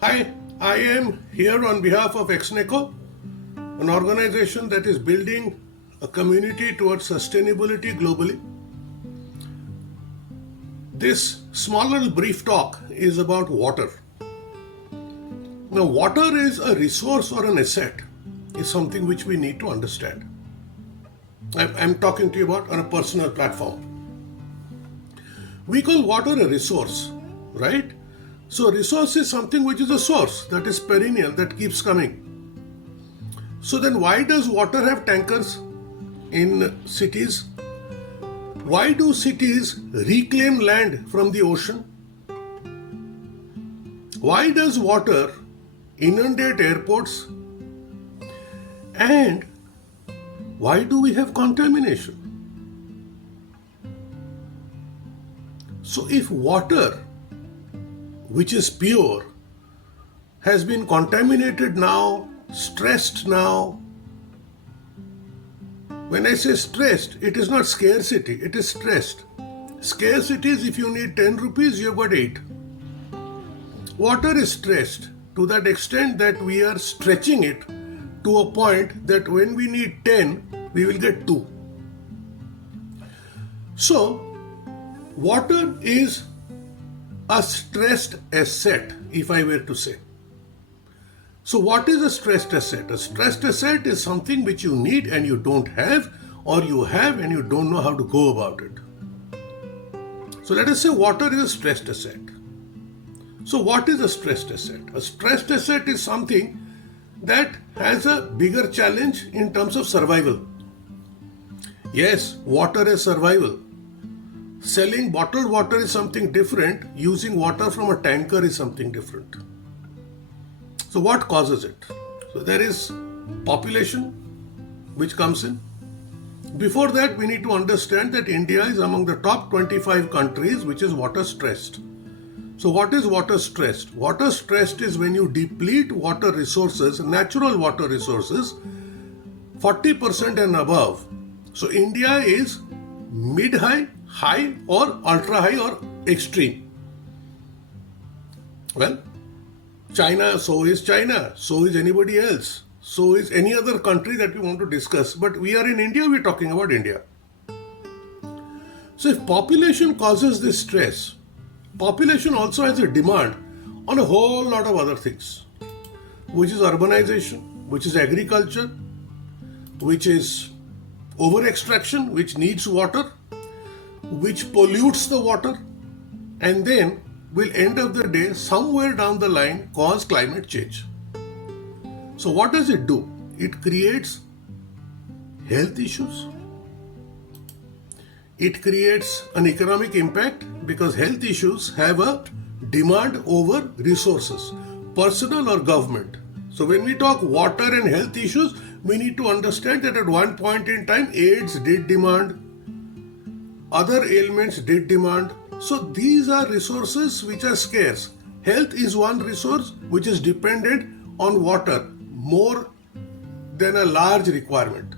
Hi, I am here on behalf of Exneco, an organization that is building a community towards sustainability globally. This small little brief talk is about water. Now, water is a resource or an asset, is something which we need to understand. I'm talking to you about on a personal platform. We call water a resource, right? So, resource is something which is a source that is perennial, that keeps coming. So, then why does water have tankers in cities? Why do cities reclaim land from the ocean? Why does water inundate airports? And why do we have contamination? So, if water, which is pure, has been contaminated now, stressed now. When I say stressed, it is not scarcity, it is stressed. Scarcity is if you need 10 rupees, you've got 8. Water is stressed to that extent that we are stretching it to a point that when we need 10, we will get 2. So, water is a stressed asset, if I were to say. So, what is a stressed asset? A stressed asset is something which you need and you don't have, or you have and you don't know how to go about it. So, let us say water is a stressed asset. So, what is a stressed asset? A stressed asset is something that has a bigger challenge in terms of survival. Yes, water is survival. Selling bottled water is something different. Using water from a tanker is something different. So what causes it? So there is population which comes in. Before that, we need to understand that India is among the top 25 countries which is water stressed. So what is water stressed? Water stressed is when you deplete water resources, natural water resources, 40% and above. So India is mid-high, high or ultra-high or extreme. Well, China, so is China, so is anybody else, so is any other country that we want to discuss. But we are in India, we're talking about India. So if population causes this stress, population also has a demand on a whole lot of other things, which is urbanization, which is agriculture, which is over-extraction, which needs water, which pollutes the water, and then will end of the day somewhere down the line cause climate change. So what does it do? It creates health issues. It creates an economic impact because health issues have a demand over resources, personal or government. So when we talk water and health issues, we need to understand that at one point in time, AIDS did demand, other ailments did demand. So these are resources which are scarce. Health is one resource which is dependent on water more than a large requirement.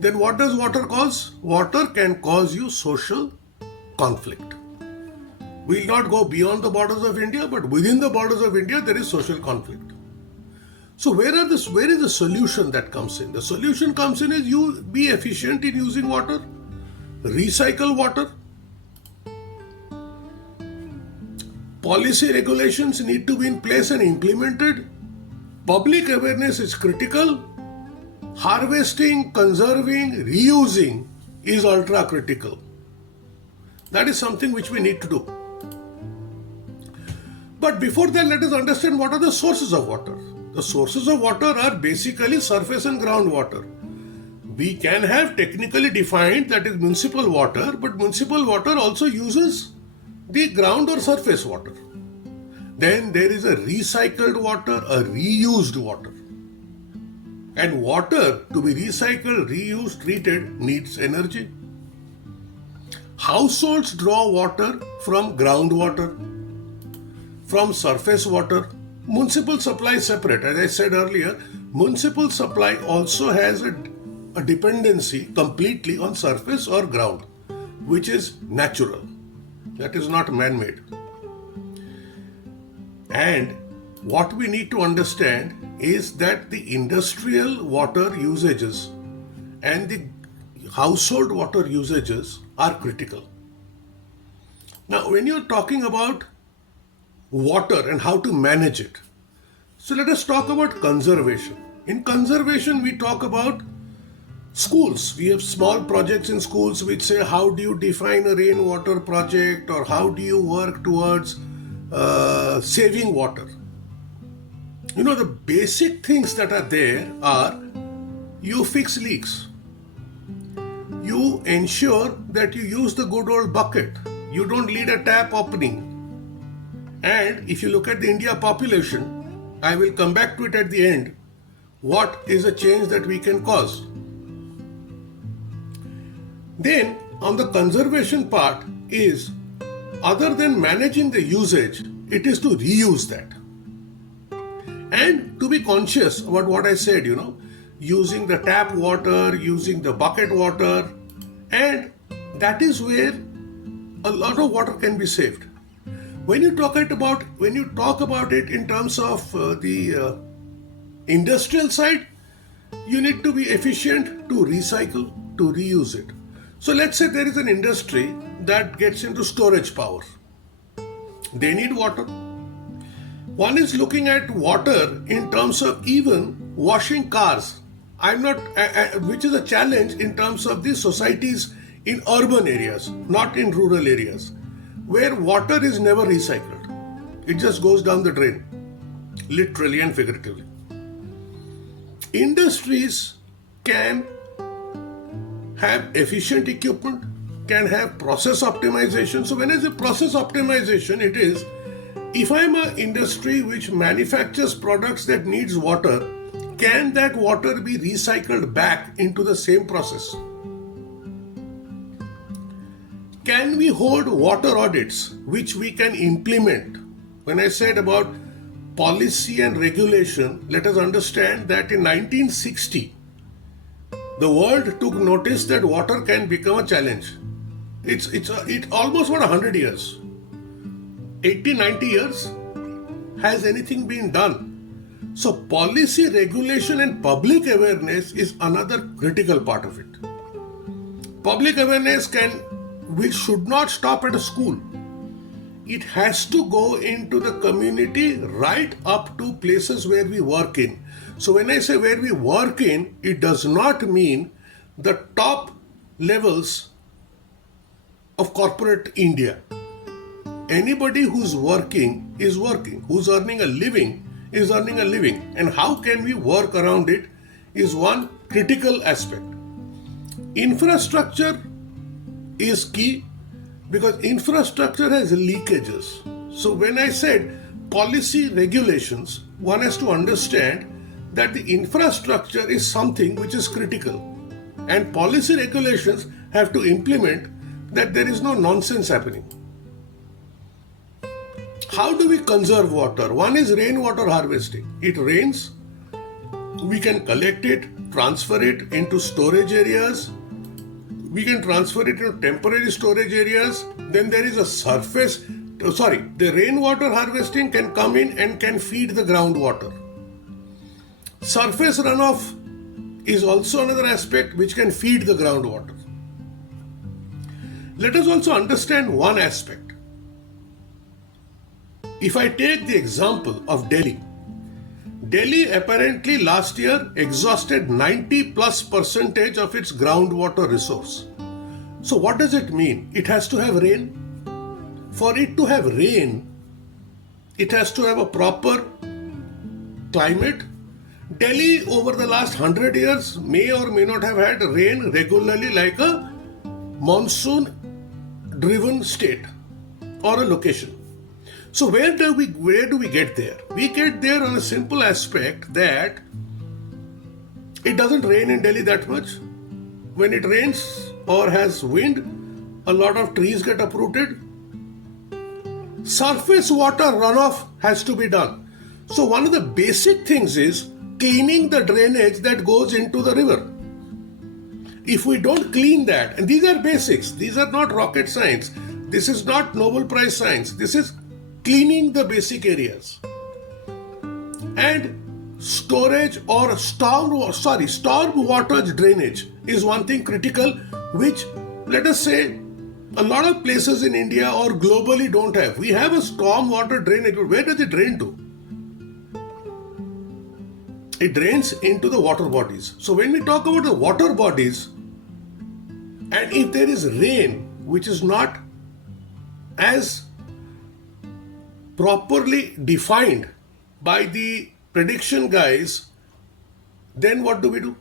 Then what does water cause? Water can cause you social conflict. We will not go beyond the borders of India, but within the borders of India there is social conflict. So where is the solution that comes in? The solution comes in is you be efficient in using water, recycle water. Policy regulations need to be in place and implemented. Public awareness is critical. Harvesting, conserving, reusing is ultra critical. That is something which we need to do. But before that, let us understand what are the sources of water. The sources of water are basically surface and groundwater. We can have technically defined that is municipal water, but municipal water also uses the ground or surface water. Then there is a recycled water, a reused water. And water to be recycled, reused, treated needs energy. Households draw water from groundwater, from surface water. Municipal supply is separate. As I said earlier, municipal supply also has a dependency completely on surface or ground, which is natural. That is not man-made. And what we need to understand is that the industrial water usages and the household water usages are critical. Now, when you're talking about water and how to manage it, so let us talk about conservation. In conservation, we talk about schools. We have small projects in schools which say, how do you define a rainwater project, or how do you work towards saving water? You know, the basic things that are there are, you fix leaks. You ensure that you use the good old bucket. You don't leave a tap opening. And if you look at the India population, I will come back to it at the end, what is a change that we can cause? Then, on the conservation part is, other than managing the usage, it is to reuse that. And to be conscious about what I said, using the tap water, using the bucket water, and that is where a lot of water can be saved. When you talk about it in terms of the industrial side, you need to be efficient to recycle, to reuse it. So let's say there is an industry that gets into storage power. They need water. One is looking at water in terms of even washing cars. Which is a challenge in terms of the societies in urban areas, not in rural areas, where water is never recycled. It just goes down the drain, literally and figuratively. Industries can have efficient equipment, can have process optimization. So when I say process optimization, it is, if I'm an industry which manufactures products that needs water, can that water be recycled back into the same process? Can we hold water audits which we can implement? When I said about policy and regulation, let us understand that in 1960, the world took notice that water can become a challenge. It's almost about 100 years. 80, 90 years. Has anything been done? So policy, regulation and public awareness is another critical part of it. Public awareness should not stop at a school. It has to go into the community right up to places where we work in. So when I say where we work in, it does not mean the top levels of corporate India. Anybody who's working is working. Who's earning a living is earning a living. And how can we work around it is one critical aspect. Infrastructure is key because infrastructure has leakages. So when I said policy regulations, one has to understand that the infrastructure is something which is critical. And policy regulations have to implement that there is no nonsense happening. How do we conserve water? One is rainwater harvesting. It rains, we can collect it, transfer it into storage areas, we can transfer it into temporary storage areas. Then there is the rainwater harvesting can come in and can feed the groundwater. Surface runoff is also another aspect which can feed the groundwater. Let us also understand one aspect. If I take the example of Delhi apparently last year exhausted 90+% of its groundwater resource. So what does it mean? It has to have rain. For it to have rain, it has to have a proper climate. Delhi over the last 100 years may or may not have had rain regularly like a monsoon driven state or a location. So where do we get there? We get there on a simple aspect that it doesn't rain in Delhi that much. When it rains or has wind, a lot of trees get uprooted. Surface water runoff has to be done. So one of the basic things is cleaning the drainage that goes into the river. If we don't clean that, and these are basics, these are not rocket science, this is not Nobel Prize science, this is cleaning the basic areas. And storage or storm water drainage is one thing critical, which, let us say, a lot of places in India or globally don't have. We have a storm water drainage, but where does it drain to? It drains into the water bodies. So when we talk about the water bodies, and if there is rain which is not as properly defined by the prediction guys, then what do we do?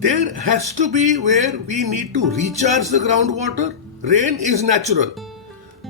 There has to be where we need to recharge the groundwater. Rain is natural,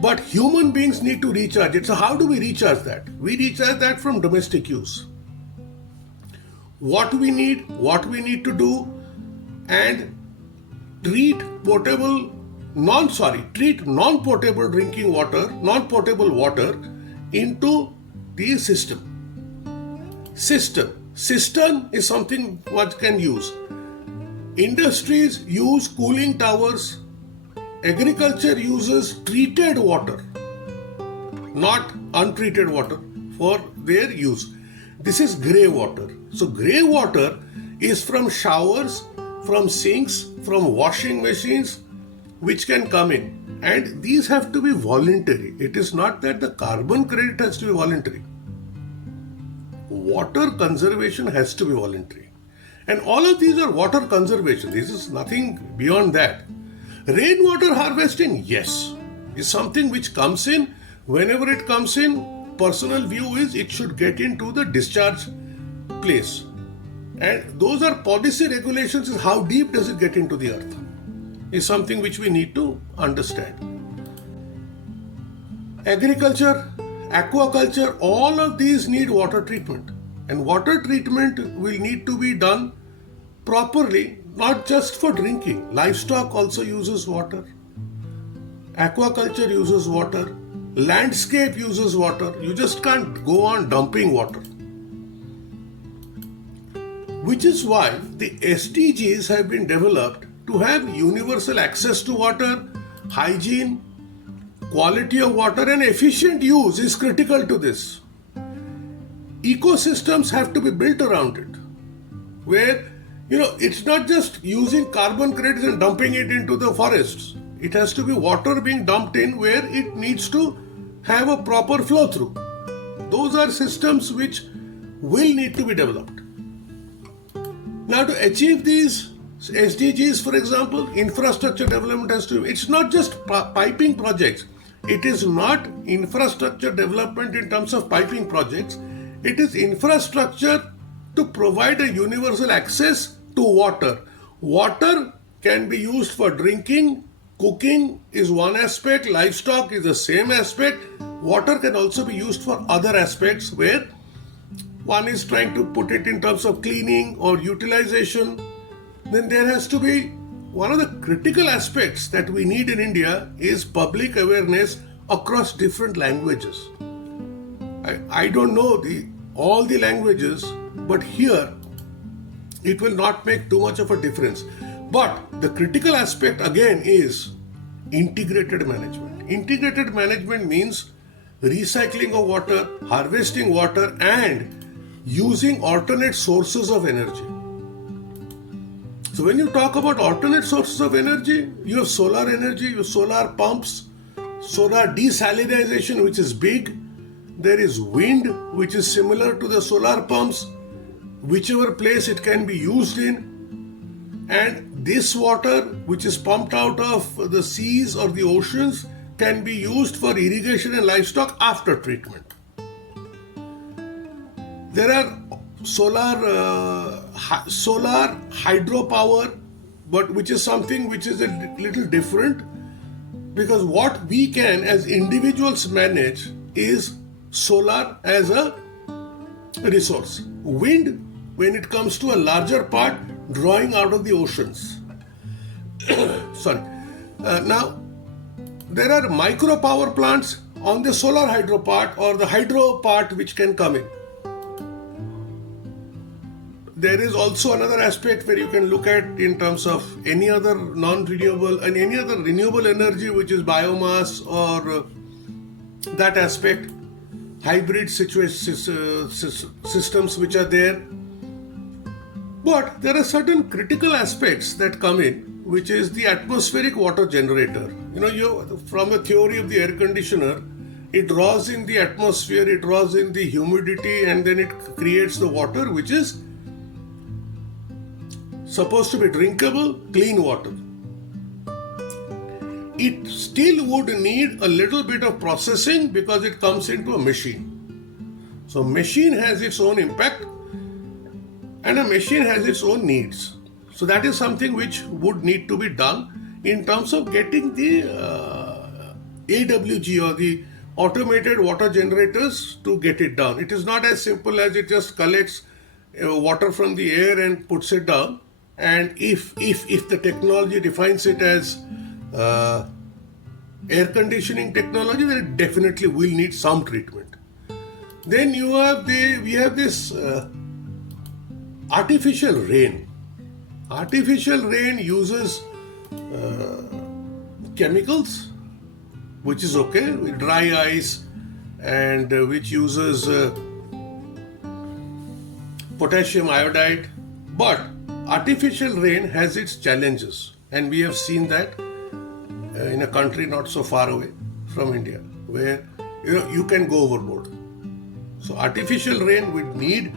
but human beings need to recharge it. So how do we recharge that? We recharge that from domestic use. What we need to do, and treat non-potable drinking water, non-potable water into the system. System is something what can use. Industries use cooling towers. Agriculture uses treated water, not untreated water, for their use. This is grey water. So grey water is from showers, from sinks, from washing machines, which can come in. And these have to be voluntary. It is not that the carbon credit has to be voluntary. Water conservation has to be voluntary. And all of these are water conservation. This is nothing beyond that. Rainwater harvesting, yes, is something which comes in. Whenever it comes in, personal view is it should get into the discharge place. And those are policy regulations, is how deep does it get into the earth, is something which we need to understand. Agriculture, aquaculture, all of these need water treatment. And water treatment will need to be done properly, not just for drinking. Livestock also uses water. Aquaculture uses water. Landscape uses water. You just can't go on dumping water. Which is why the SDGs have been developed to have universal access to water, hygiene, quality of water, and efficient use is critical to this. Ecosystems have to be built around it, where it's not just using carbon credits and dumping it into the forests. It has to be water being dumped in where it needs to have a proper flow through. Those are systems which will need to be developed. Now, to achieve these SDGs, for example, infrastructure development has to, it's not just piping projects. It is not infrastructure development in terms of piping projects. It is infrastructure to provide a universal access to water. Water can be used for drinking, cooking is one aspect, livestock is the same aspect. Water can also be used for other aspects where one is trying to put it in terms of cleaning or utilization. Then there has to be one of the critical aspects that we need in India is public awareness across different languages. I don't know all the languages, but here it will not make too much of a difference. But the critical aspect again is integrated management. Integrated management means recycling of water, harvesting water, and using alternate sources of energy. So when you talk about alternate sources of energy, you have solar energy, you have solar pumps, solar desalinization, which is big. There is wind, which is similar to the solar pumps, whichever place it can be used in. And this water, which is pumped out of the seas or the oceans, can be used for irrigation and livestock after treatment. There are solar hydropower, but which is something which is a little different, because what we can as individuals manage is solar as a resource. Wind, when it comes to a larger part, drawing out of the oceans. Now, there are micro power plants on the solar hydro part or the hydro part which can come in. There is also another aspect where you can look at in terms of any other non-renewable and any other renewable energy, which is biomass or that aspect. hybrid systems which are there. But there are certain critical aspects that come in, which is the atmospheric water generator. From a theory of the air conditioner, it draws in the atmosphere, it draws in the humidity, and then it creates the water which is supposed to be drinkable, clean water. It still would need a little bit of processing because it comes into a machine. So machine has its own impact and a machine has its own needs. So that is something which would need to be done in terms of getting the AWG or the automated water generators to get it down. It is not as simple as it just collects water from the air and puts it down. And if the technology defines it as air conditioning technology, then it definitely will need some treatment. Then we have this artificial rain. Artificial rain uses chemicals, which is okay, with dry ice, and which uses potassium iodide. But artificial rain has its challenges, and we have seen that in a country not so far away from India, where you can go overboard. So artificial rain would need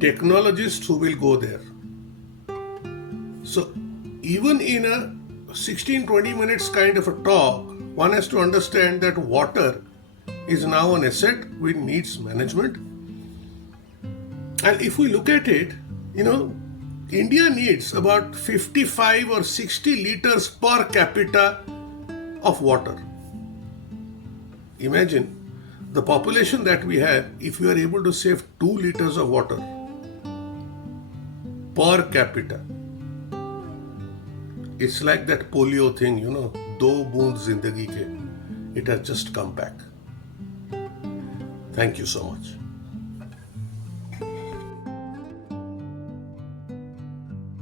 technologists who will go there. So even in a 16-20 minutes kind of a talk, one has to understand that water is now an asset which needs management. And if we look at it, India needs about 55 or 60 liters per capita of water. Imagine the population that we have, if we are able to save 2 liters of water per capita. It's like that polio thing, do boond zindagi ke. It has just come back. Thank you so much.